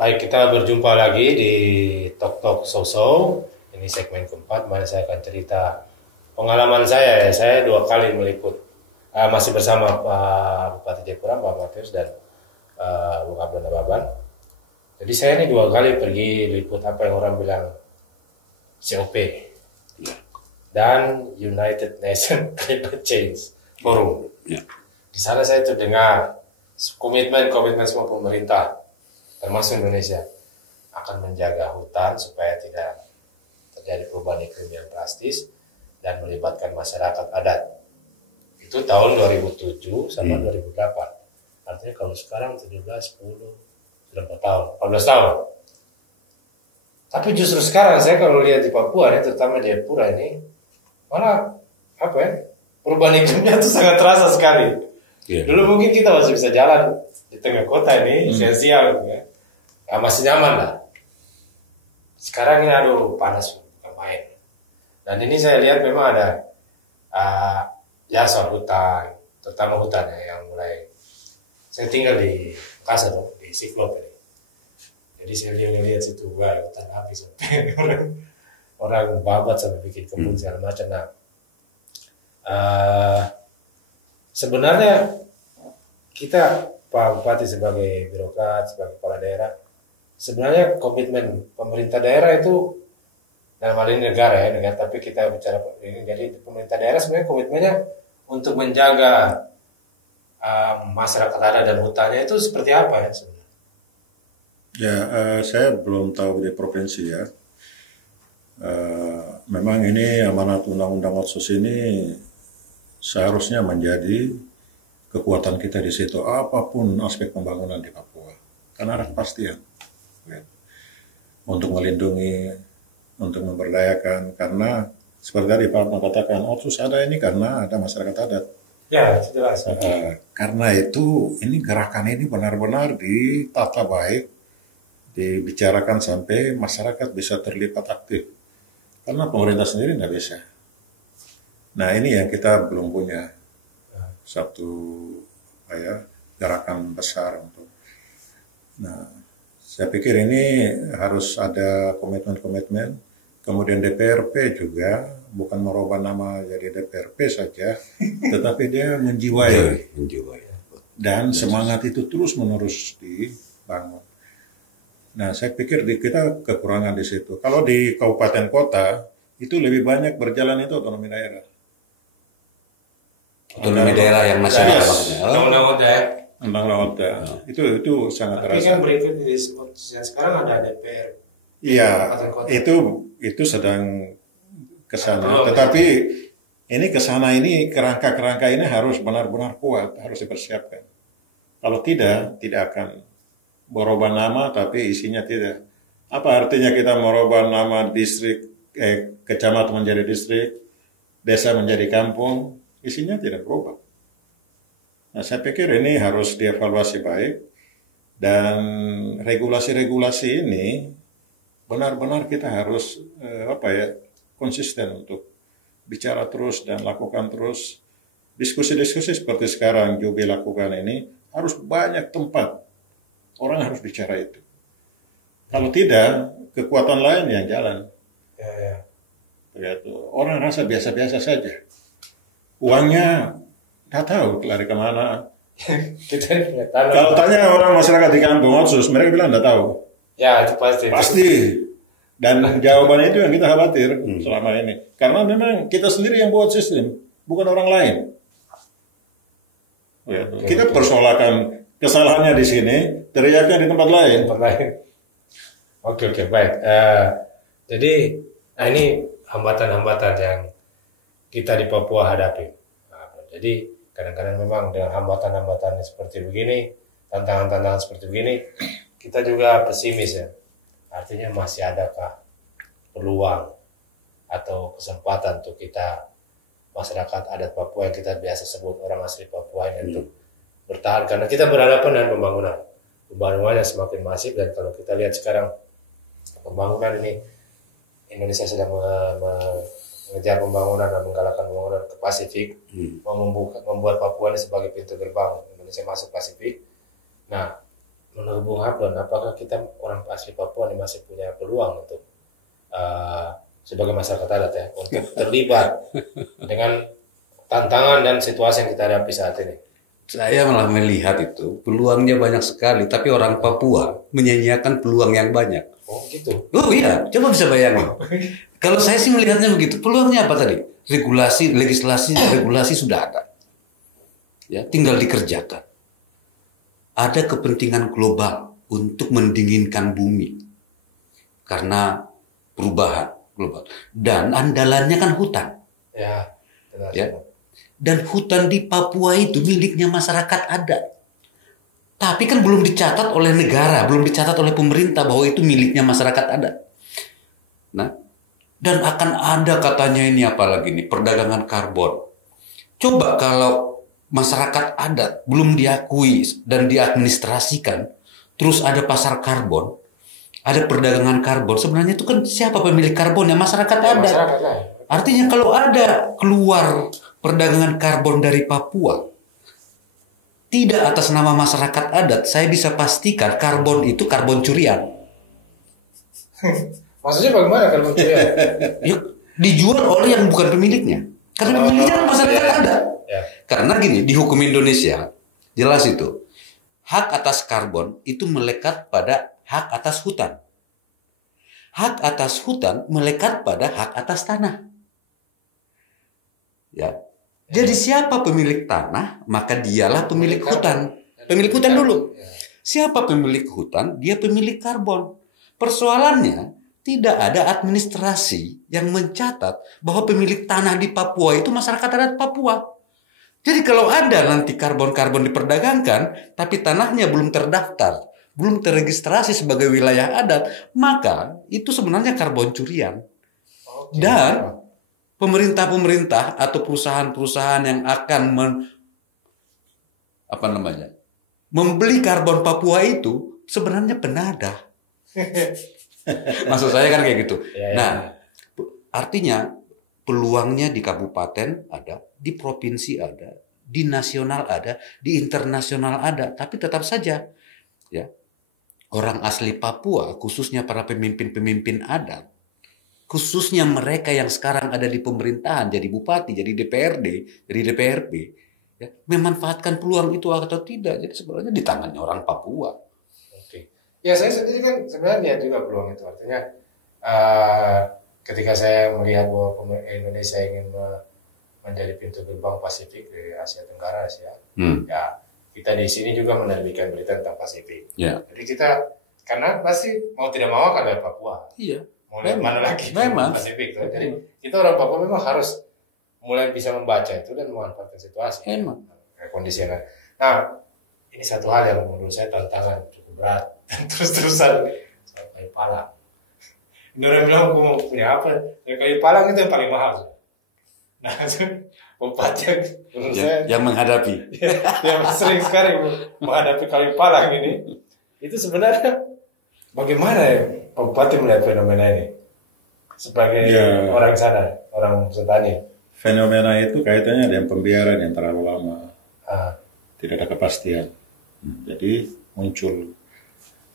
Baik, kita berjumpa lagi di Tok Tok Show. Ini segmen keempat, mana saya akan cerita pengalaman saya. Saya 2 kali meliput. Masih bersama Pak Bupati Jayapura, Pak Matius dan Bung Abdul Nababan. Jadi saya ini 2 kali pergi liput apa yang orang bilang COP dan United Nations Climate Change Forum. Ya. Di sana saya terdengar komitmen semua pemerintah, termasuk Indonesia, akan menjaga hutan supaya tidak terjadi perubahan iklim yang drastis dan melibatkan masyarakat adat. Itu tahun 2007 sama 2008. Artinya kalau sekarang 17, 10, sudah 4 tahun, 14 tahun. Tapi justru sekarang saya kalau lihat di Papua, terutama di Jayapura ini, malah perubahan iklimnya itu sangat terasa sekali. Yeah. Dulu mungkin kita masih bisa jalan di tengah kota ini, siang-siang gitu ya. Masih nyaman lah. Sekarang ini panas main. Dan ini saya lihat memang ada soal hutan, terutama hutan yang mulai. Saya tinggal di Makassar, di Siklop ini. Jadi saya lihat situ hutan habis sampai orang babat sampai bikin kebun segala macam. Nah, sebenarnya kita Pak Bupati sebagai birokrat, sebagai kepala daerah, sebenarnya komitmen pemerintah daerah itu dalam hal ini negara, tapi kita bicara ini, jadi pemerintah daerah sebenarnya komitmennya untuk menjaga masyarakat adat dan hutannya itu seperti apa ya sebenarnya? Ya, saya belum tahu di provinsi ya. Memang ini amanat Undang-Undang Otsus ini seharusnya menjadi kekuatan kita di situ, apapun aspek pembangunan di Papua. Karena ada kepastian. Ya. Untuk melindungi, untuk memberdayakan, karena seperti tadi Pak mengatakan, Otsus ada ini karena ada masyarakat adat. Ya, jelas. Karena itu, ini gerakan ini benar-benar ditata baik, dibicarakan sampai masyarakat bisa terlibat aktif. Karena pemerintah sendiri tidak bisa. Nah, ini yang kita belum punya satu gerakan besar untuk. Nah, saya pikir ini harus ada komitmen-komitmen. Kemudian DPRP juga bukan merubah nama jadi DPRP saja, tetapi dia menjiwai. Dan semangat itu terus-menerus dibangun. Nah, saya pikir kita kekurangan di situ. Kalau di kabupaten kota, itu lebih banyak berjalan itu otonomi daerah. Otonomi daerah yang nasional maksudnya. Undang-undang Oda. Itu sangat terasa. Tapi kan berikut di sekarang ada DPR. Iya, itu sedang kesana. Tetapi ini kesana ini kerangka-kerangka ini harus benar-benar kuat, harus dipersiapkan. Kalau tidak akan merubah nama tapi isinya tidak. Apa artinya kita merubah nama distrik, kecamatan menjadi distrik, desa menjadi kampung, isinya tidak berubah. Nah, saya pikir ini harus dievaluasi baik dan regulasi-regulasi ini benar-benar kita harus konsisten untuk bicara terus dan lakukan terus diskusi-diskusi seperti sekarang Jubi lakukan ini harus banyak tempat. Orang harus bicara itu. Kalau tidak, kekuatan lain yang jalan. Ya. Orang rasa biasa-biasa saja. Uangnya nggak tahu lari kemana. Kalau tanya orang masyarakat di kampung Otsus, mereka bilang nggak tahu. Ya, itu pasti. Pasti. Dan jawabannya itu yang kita khawatir selama ini. Karena memang kita sendiri yang buat sistem, bukan orang lain. Kita persoalkan kesalahannya di sini, teriaknya di tempat lain. Oke, baik. Jadi, ini hambatan-hambatan yang kita di Papua hadapi. Jadi, kadang-kadang memang dengan hambatan-hambatan seperti begini, tantangan-tantangan seperti begini, kita juga pesimis ya. Artinya masih adakah peluang atau kesempatan untuk kita, masyarakat adat Papua yang kita biasa sebut orang asli Papua ini untuk bertahan, karena kita berhadapan dengan pembangunan yang semakin masif. Dan kalau kita lihat sekarang pembangunan ini, Indonesia sedang mengejar pembangunan dan menggalakkan pembangunan ke Pasifik, membuat Papua ini sebagai pintu gerbang Indonesia masuk Pasifik. Nah, menurut Bung Habon, apakah kita orang asli Papua ini masih punya peluang untuk sebagai masyarakat adat ya, untuk terlibat dengan tantangan dan situasi yang kita hadapi saat ini? Saya malah melihat itu peluangnya banyak sekali, tapi orang Papua menyanyiakan peluang yang banyak. Oh gitu. Oh iya, coba bisa bayangin. Kalau saya sih melihatnya begitu. Peluangnya apa tadi? Regulasi, legislasi, regulasi sudah ada. Ya, tinggal dikerjakan. Ada kepentingan global untuk mendinginkan bumi karena perubahan global. Dan andalannya kan hutan. Ya, benar. Ya. Dan hutan di Papua itu miliknya masyarakat adat. Tapi kan belum dicatat oleh negara, belum dicatat oleh pemerintah bahwa itu miliknya masyarakat adat. Nah, dan akan ada katanya ini apalagi nih, perdagangan karbon. Coba kalau masyarakat adat belum diakui dan diadministrasikan, terus ada pasar karbon, ada perdagangan karbon, sebenarnya itu kan siapa pemilik karbon? Ya masyarakat adat. Masyarakat lah. Artinya kalau ada keluar perdagangan karbon dari Papua, tidak atas nama masyarakat adat, saya bisa pastikan karbon itu karbon curian. Maksudnya bagaimana karbon curian? Ya, dijual oleh yang bukan pemiliknya. Karena pemiliknya kan masyarakat adat. Ya. Karena gini, di hukum Indonesia, jelas itu. Hak atas karbon itu melekat pada hak atas hutan. Hak atas hutan melekat pada hak atas tanah. Ya. Jadi siapa pemilik tanah, maka dialah pemilik hutan. Pemilik hutan dulu. Siapa pemilik hutan, dia pemilik karbon. Persoalannya, tidak ada administrasi yang mencatat bahwa pemilik tanah di Papua itu masyarakat adat Papua. Jadi kalau ada nanti karbon-karbon diperdagangkan, tapi tanahnya belum terdaftar, belum terregistrasi sebagai wilayah adat, maka itu sebenarnya karbon curian. Dan pemerintah-pemerintah atau perusahaan-perusahaan yang akan membeli karbon Papua itu sebenarnya penadah. Maksud saya kan kayak gitu. Nah, artinya peluangnya di kabupaten ada, di provinsi ada, di nasional ada, di internasional ada, tapi tetap saja ya orang asli Papua, khususnya para pemimpin-pemimpin adat, khususnya mereka yang sekarang ada di pemerintahan, jadi bupati, jadi DPRD, jadi DPRP, ya, memanfaatkan peluang itu atau tidak, jadi sebenarnya di tangannya orang Papua. Oke. Ya saya sendiri kan sebenarnya lihat juga peluang itu, artinya ketika saya melihat bahwa Indonesia ingin menjadi pintu gerbang Pasifik di Asia Tenggara, ya kita di sini juga menerbitkan berita tentang Pasifik. Ya. Jadi kita karena pasti mau tidak mau akan ada Papua. Iya. Mau lihat mana lagi memang. Pasifik tuh. Jadi kita orang Papua memang harus mulai bisa membaca itu dan memanfaatkan situasi. Memang. Kondisi yang ada. Nah, ini satu hal yang menurut saya tantangan cukup berat dan terus-terusan kayu palang. Ini orang bilang aku mau punya apa? Kayu palang itu yang paling mahal. Nah, bupati menurut saya yang menghadapi, yang sering sekali menghadapi kayu palang ini, itu sebenarnya bagaimana ya bupati melihat fenomena ini sebagai orang sana, orang Sentani? Fenomena itu kaitannya dengan pembiaran yang terlalu lama, tidak ada kepastian. Jadi muncul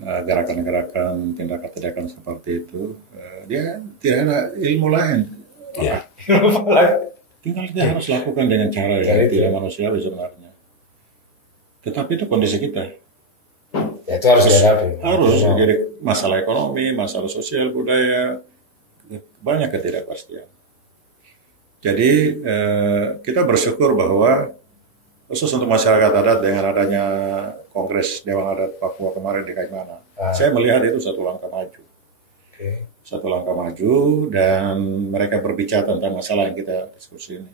gerakan-gerakan, tindakan-tindakan seperti itu. Dia tidak ada ilmu lain. Ya. Tinggal dia harus lakukan dengan cara yang tidak manusiawi sebenarnya. Tetapi itu kondisi kita. Ya, itu harus dihadapi. Harus jadi masalah ekonomi, masalah sosial, budaya, banyak ketidakpastian. Jadi kita bersyukur bahwa khusus untuk masyarakat adat dengan adanya Kongres Dewan Adat Papua kemarin di Kaimana, saya melihat itu satu langkah maju. Satu langkah maju dan mereka berbicara tentang masalah yang kita diskusi ini.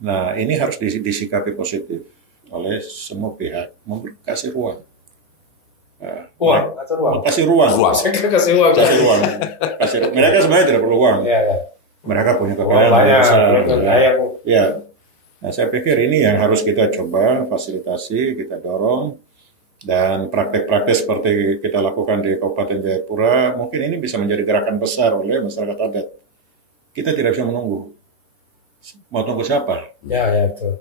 Nah, ini harus disikapi positif oleh semua pihak, kasih ruang. Uang atau ruang? Kasih ruang. Kasih ruang. Mereka sebenarnya tidak perlu uang. Mereka punya kekayaan yang besar. Ya. Nah, saya pikir ini yang harus kita coba fasilitasi, kita dorong. Dan praktek-praktek seperti kita lakukan di Kabupaten Jayapura, mungkin ini bisa menjadi gerakan besar oleh masyarakat adat. Kita tidak bisa menunggu. Mau tunggu siapa? Ya, itu.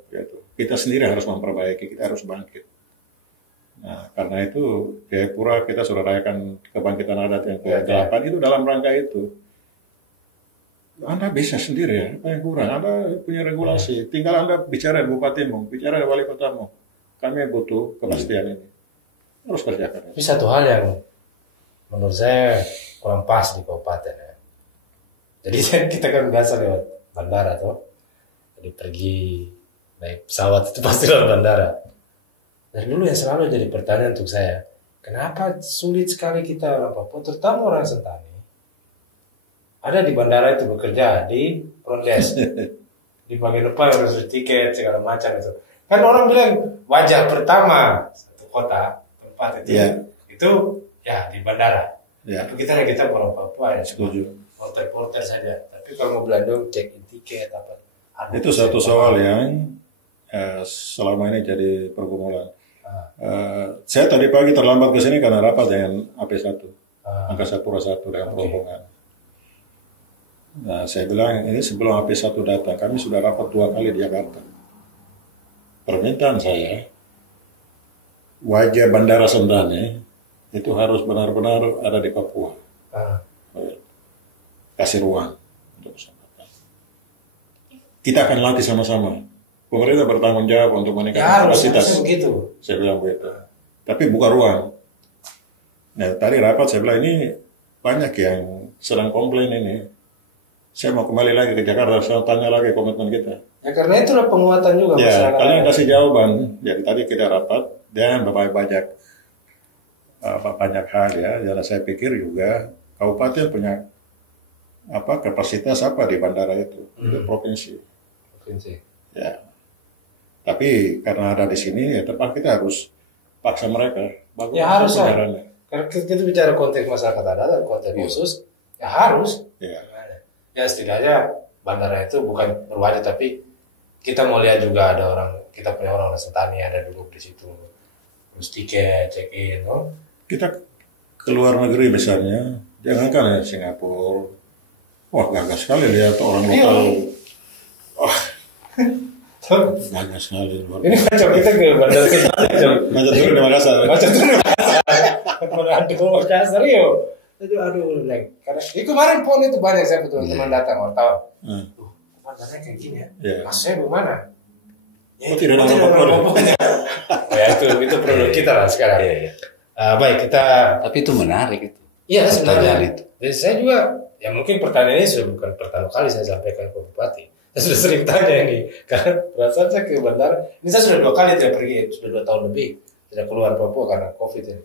Kita sendiri harus memperbaiki, kita harus bangkit. Nah, karena itu Jayapura kita sudah rayakan kebangkitan adat yang ke-8 itu dalam rangka itu. Anda bisa sendiri ya, apa yang kurang? Anda punya regulasi, tinggal Anda bicara dengan bupatimu, bicara dengan wali kotamu. Kami butuh kepastian ini. Harus kerjakan. Tapi satu hal yang menurut saya kurang pas di kabupaten ya. Jadi kita kan biasa lewat bandara tuh. Jadi pergi naik pesawat itu pasti lewat bandara. Dari dulu yang selalu jadi pertanyaan untuk saya, kenapa sulit sekali kita orang Papua, terutama orang Sentani, ada di bandara itu bekerja di front desk, di bagian depan urus tiket segala macam itu. Kan orang bilang wajah pertama satu kota tempat itu, itu ya di bandara. Tapi kita orang Papua ya, setuju. Porter saja. Tapi kalau mau Belanda check in tiket apa. Itu satu soal yang selama ini jadi pergumulan. Saya tadi pagi terlambat ke sini karena rapat dengan AP1, Angkasa Pura 1 dengan perhubungan. Nah, saya bilang ini sebelum AP1 datang, kami sudah rapat 2 kali di Jakarta. Permintaan saya, wajah Bandara Sentani itu harus benar-benar ada di Papua. Kasih ruang untuk kesempatan. Kita akan latih sama-sama. Pemerintah bertanggung jawab untuk meningkatkan kapasitas. Saya bilang begitu. Tapi buka ruang. Nah, tadi rapat saya bilang ini banyak yang sedang komplain ini. Saya mau kembali lagi ke Jakarta, saya tanya lagi komitmen kita. Ya karena itulah penguatan juga. Ya, kalian kasih jawaban. Jadi tadi kita rapat dan banyak hal ya. Jadi saya pikir juga kabupaten punya kapasitas apa di bandara itu provinsi. Ya. Tapi karena ada di sini ya tepat kita harus paksa mereka. Bagus ya harus lah. Karena kita bicara konteks masyarakat adat dan konteks khusus, ya harus. Ya setidaknya bandara itu bukan berwajah tapi kita mau lihat juga ada orang, kita punya orang Sentani ada duduk di situ, terus tiket, check in, Kita keluar negeri misalnya, jangankan ya Singapura. Wah, gagah sekali lihat orang lokal. Wah, gagah sekali. Ini kacau kita ke bandara kita. Macam turun di Makassar. Aduh, Makassar yuk. Aduh, karena itu kemarin pun itu banyak saya teman datang wartawan. Bandaranya kayak gini ya. Mas saya bagaimana? Ya, tidak ada apa-apa. Ya itu produk kita lah sekarang. Baik kita. Tapi itu menarik itu. Iya sebenarnya itu. Jadi saya juga. Ya mungkin pertanyaan ini sudah bukan pertama kali saya sampaikan ke Bupati. Saya sudah sering tanya ini. Karena perasaan saya ke bandara. Ini saya sudah 2 kali tidak pergi. Sudah 2 tahun lebih. Tidak keluar Papua karena COVID ini.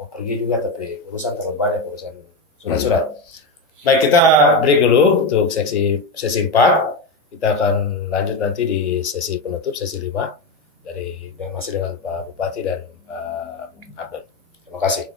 Mau pergi juga tapi urusan terlalu banyak. Urusan surat-surat. Baik kita break dulu untuk sesi 4. Kita akan lanjut nanti di sesi penutup. Sesi 5. Masih dengan Pak Bupati dan Abdul. Terima kasih.